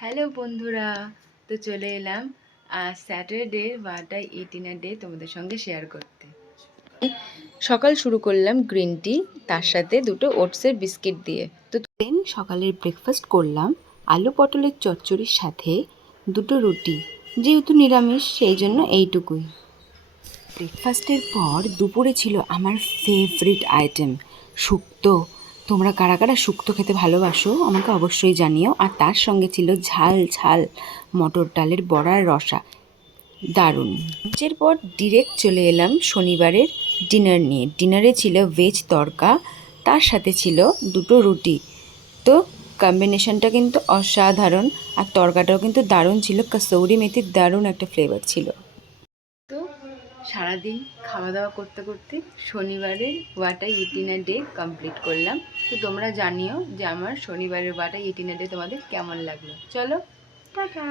Hello বন্ধুরা, তো চলে এলাম আজ স্যাটারডে বাটা ইটিনার ডে তোমাদের সঙ্গে শেয়ার করতে। সকাল শুরু করলাম গ্রিন টি, তার সাথে দুটো ওটসের বিস্কিট দিয়ে। তো দেন সকালের ব্রেকফাস্ট করলাম আলু পটলের চচ্চড়ির সাথে দুটো রুটি, যেহেতু নিরামিষ সেই জন্য এইটুকুই। ব্রেকফাস্টের পর দুপুরে ছিল আমার ফেভারিট আইটেম শুক্তো। তোমরা কারা কারা শুক্তো খেতে ভালোবাসো আমাকে অবশ্যই জানিও। আর তার সঙ্গে ছিল ঝাল ঝাল মটর ডালের বড়ার রসা, দারুণ। লাঞ্চের পর ডিরেক্ট চলে এলাম শনিবারের ডিনার নিয়ে। ডিনারে ছিল ভেজ তড়কা, তার সাথে ছিল দুটো রুটি। তো কম্বিনেশনটা কিন্তু অসাধারণ, আর তড়কাটাও কিন্তু দারুণ ছিল। কসৌরি মেথির দারুণ একটা ফ্লেভার ছিল। তো সারাদিন খাওয়া দাওয়া করতে করতে শনিবারের ওয়াটা ইটিনার ডে কমপ্লিট করলাম। তো তোমরা জানিও যে আমার শনিবারের ওয়াটা ইটিনার ডে তোমাদের কেমন লাগলো। চলো টাটা।